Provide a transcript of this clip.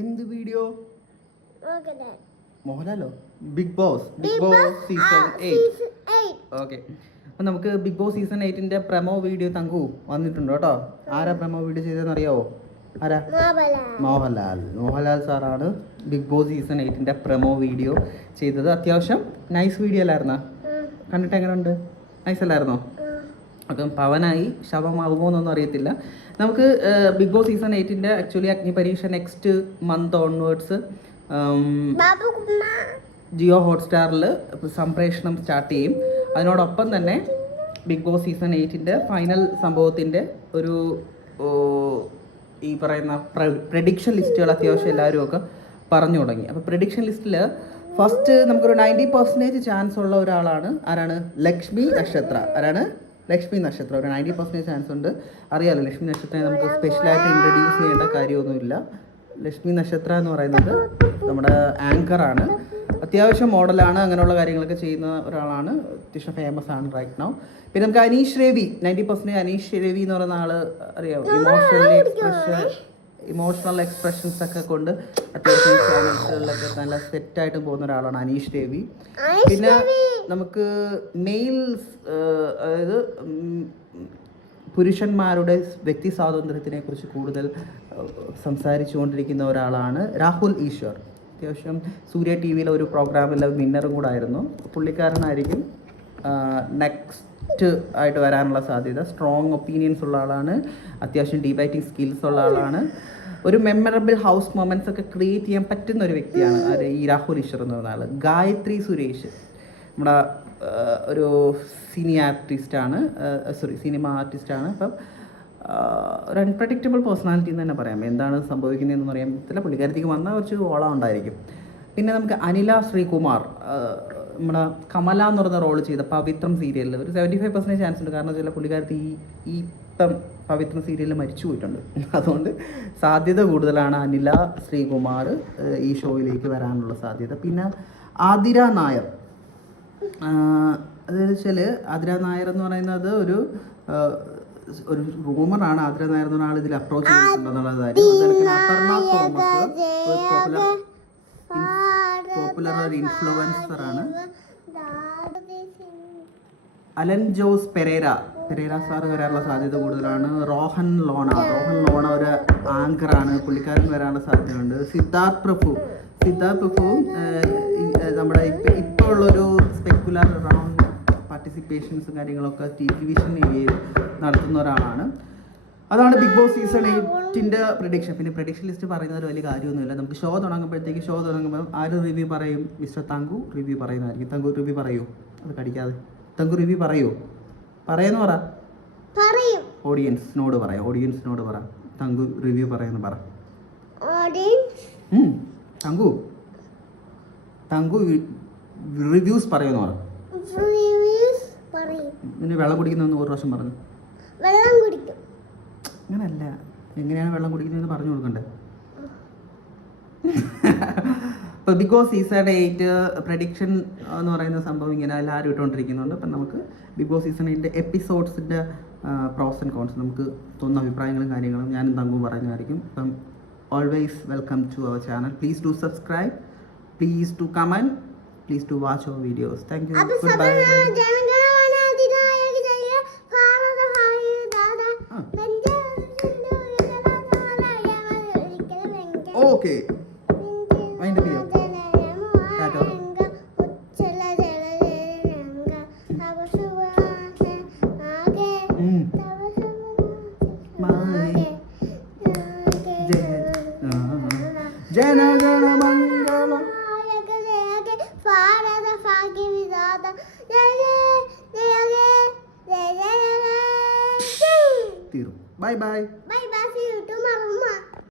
എന്ത് വീഡിയോ? മോഹൻലാലോ? Bigg Boss season 8. Okay, അപ്പം നമുക്ക് ബിഗ് ബോസ് സീസൺ 8ന്റെ പ്രമോ വീഡിയോ തങ്കു വന്നിട്ടുണ്ട് കേട്ടോ. ആരാ പ്രമോ വീഡിയോ ചെയ്തതെന്ന് അറിയാവോ? ആരാ? മോഹൻലാൽ സാറാണ് ബിഗ് ബോസ് സീസൺ 8ന്റെ പ്രമോ വീഡിയോ ചെയ്തത്. അത്യാവശ്യം നൈസ് വീഡിയോ അല്ലായിരുന്നോ? കണ്ടിട്ട് എങ്ങനെയുണ്ട്? നൈസ് അല്ലായിരുന്നോ? അപ്പം പവനായി ശവമാകുമോ എന്നൊന്നും അറിയത്തില്ല. നമുക്ക് ബിഗ് ബോസ് സീസൺ 8ന്റെ actually Agnipariksha next month onwards Jio ഹോട്ട്സ്റ്റാറിൽ സംപ്രേഷണം സ്റ്റാർട്ട് ചെയ്യും. അതിനോടൊപ്പം തന്നെ ബിഗ് ബോസ് സീസൺ 8ന്റെ ഫൈനൽ സംഭവത്തിൻ്റെ ഒരു ഈ പറയുന്ന പ്രെഡിക്ഷൻ ലിസ്റ്റുകൾ അത്യാവശ്യം എല്ലാവരും ഒക്കെ പറഞ്ഞു തുടങ്ങി. അപ്പോൾ പ്രെഡിക്ഷൻ ലിസ്റ്റിൽ ഫസ്റ്റ് നമുക്കൊരു 90% ചാൻസ് ഉള്ള ഒരാളാണ്. ആരാണ്? ലക്ഷ്മി നക്ഷത്ര. ആരാണ്? ലക്ഷ്മി നക്ഷത്ര. ഒരു 90% ചാൻസ് ഉണ്ട്. അറിയാമല്ലോ, ലക്ഷ്മി നക്ഷത്രയെ നമുക്ക് സ്പെഷ്യലായിട്ട് ഇൻട്രൊഡ്യൂസ് ചെയ്യേണ്ട കാര്യമൊന്നുമില്ല. ലക്ഷ്മി നക്ഷത്ര എന്ന് പറയുന്നത് നമ്മുടെ ആങ്കറാണ്. അത്യാവശ്യം മോഡലാണ്, അങ്ങനെയുള്ള കാര്യങ്ങളൊക്കെ ചെയ്യുന്ന ഒരാളാണ്. അത്യാവശ്യം ഫേമസ് ആണ് റൈറ്റ് നൗ. പിന്നെ നമുക്ക് അനീഷ് രവി, 90% അനീഷ് രവി എന്ന് പറയുന്ന ആൾ അറിയാം. ഇമോഷണൽ എക്സ്പ്രഷൻസ് ഒക്കെ കൊണ്ട് അത്യാവശ്യം ചാനൽസുകളിലൊക്കെ നല്ല സെറ്റായിട്ട് പോകുന്ന ഒരാളാണ് അനീഷ് രവി. പിന്നെ നമുക്ക് മെയിൽസ്, അതായത് പുരുഷന്മാരുടെ വ്യക്തി സ്വാതന്ത്ര്യത്തിനെ കുറിച്ച് കൂടുതൽ സംസാരിച്ചു കൊണ്ടിരിക്കുന്ന ഒരാളാണ് രാഹുൽ ഈശ്വർ. അത്യാവശ്യം സൂര്യ ടി വിയിലെ ഒരു പ്രോഗ്രാമിലെ വിന്നറും കൂടെ ആയിരുന്നു. പുള്ളിക്കാരനായിരിക്കും നെക്സ്റ്റ് ആയിട്ട് വരാനുള്ള സാധ്യത. സ്ട്രോങ് ഒപ്പീനിയൻസ് ഉള്ള ആളാണ്, അത്യാവശ്യം ഡിബേറ്റിംഗ് സ്കിൽസ് ഉള്ള ആളാണ്. ഒരു മെമ്മറബിൾ ഹൗസ് മൊമെൻറ്റ്സ് ഒക്കെ ക്രിയേറ്റ് ചെയ്യാൻ പറ്റുന്ന ഒരു വ്യക്തിയാണ് ഈ രാഹുൽ ഈശ്വർ എന്ന് പറഞ്ഞ ആൾ. ഗായത്രി സുരേഷ് നമ്മുടെ ഒരു സിനിമ ആർട്ടിസ്റ്റാണ്. അപ്പം ഒരു അൺപ്രഡിക്റ്റബിൾ പേഴ്സണാലിറ്റി എന്ന് തന്നെ പറയാം. എന്താണ് സംഭവിക്കുന്നതെന്ന് പറയാൻ പറ്റില്ല. പുള്ളിക്കാരത്തേക്ക് വന്നാൽ കുറച്ച് ഓളം ഉണ്ടായിരിക്കും. പിന്നെ നമുക്ക് അനില ശ്രീകുമാർ, നമ്മുടെ കമല എന്ന് പറയുന്ന റോൾ ചെയ്ത പവിത്രം സീരിയലിൽ ഒരു 75% ചാൻസ് ഉണ്ട്. കാരണം വെച്ചാൽ പുള്ളിക്കാരത്തി ഇപ്പം പവിത്രം സീരിയലിൽ മരിച്ചു പോയിട്ടുണ്ട്. അതുകൊണ്ട് സാധ്യത കൂടുതലാണ് അനില ശ്രീകുമാർ ഈ ഷോയിലേക്ക് വരാനുള്ള സാധ്യത. പിന്നെ ആതിര നായർ, അതെന്ന് വെച്ചാൽ ആതിര നായർ എന്ന് പറയുന്നത് ഒരു റൂമറാണ്. ആതിര നായർ എന്ന ആൾ ഇതിൽ അപ്രോച്ച് ചെയ്തിട്ടുണ്ടെന്നുള്ള കാര്യം. അപർണ തോമസ് പോപ്പുലർ ഒരു ഇൻഫ്ലുവൻസറാണ്. അലൻ ജോസ് പെരേര സാറ് വരാനുള്ള സാധ്യത കൂടുതലാണ്. റോഹൻ ലോണ ഒരു ആങ്കറാണ്, പുള്ളിക്കാരൻ വരാനുള്ള സാധ്യതയുണ്ട്. സിദ്ധാർത്ഥ് പ്രഭുവും നമ്മുടെ ഇപ്പോൾ ഉള്ളൊരു സ്പെക്കുലർ റൗണ്ട് പാർട്ടിസിപ്പേഷൻസും കാര്യങ്ങളൊക്കെ ടെലിവിഷൻ ഏരിയയിൽ നടത്തുന്ന ഒരാളാണ്. അതാണ് ബിഗ് ബോസ് സീസൺ 8ന്റെ പ്രഡിക്ഷൻ. പിന്നെ പ്രഡിക്ഷൻ ലിസ്റ്റ് പറയുന്നത് വലിയ കാര്യമൊന്നുമില്ല. നമുക്ക് ഷോ തുടങ്ങുമ്പോൾ ആര് റിവ്യൂ പറയും? മിസ്റ്റർ തങ്കു റിവ്യൂ പറയുന്നതായിരിക്കും. തങ്കു റിവ്യൂ പറയൂ, അത് കടിക്കാതെ. തങ്കു റിവ്യൂ പറയുന്നു പറ. ഓഡിയൻസിനോട് പറ തങ്കു റിവ്യൂ പറയുന്നു പറ. തങ്കു റിവ്യൂസ് പറയുന്നു പറ. പിന്നെ വെള്ളം കുടിക്കുന്ന ഒരു പ്രാവശ്യം പറഞ്ഞു. അങ്ങനല്ല, എങ്ങനെയാണ് വെള്ളം കുടിക്കുന്നതെന്ന് പറഞ്ഞു കൊടുക്കണ്ടേ? ഇപ്പോൾ ബിഗ് ബോസ് സീസൺ 8 പ്രഡിക്ഷൻ എന്ന് പറയുന്ന സംഭവം ഇങ്ങനെ എല്ലാവരും ഇട്ടുകൊണ്ടിരിക്കുന്നുണ്ട്. അപ്പം നമുക്ക് ബിഗ് ബോസ് സീസൺ 8 എപ്പിസോഡ്സിൻ്റെ പ്രോസ് ആൻഡ് കോൺസ് നമുക്ക് തോന്നുന്ന അഭിപ്രായങ്ങളും കാര്യങ്ങളും ഞാനും തങ്കും പറയുന്നതായിരിക്കും. അപ്പം always welcome to our channel. Please do subscribe, please to comment, please to watch our videos. Thank you. Goodbye. Okay, wind up ചെയ്യാം. ജനഗണമംഗളം തീരും. Bye by.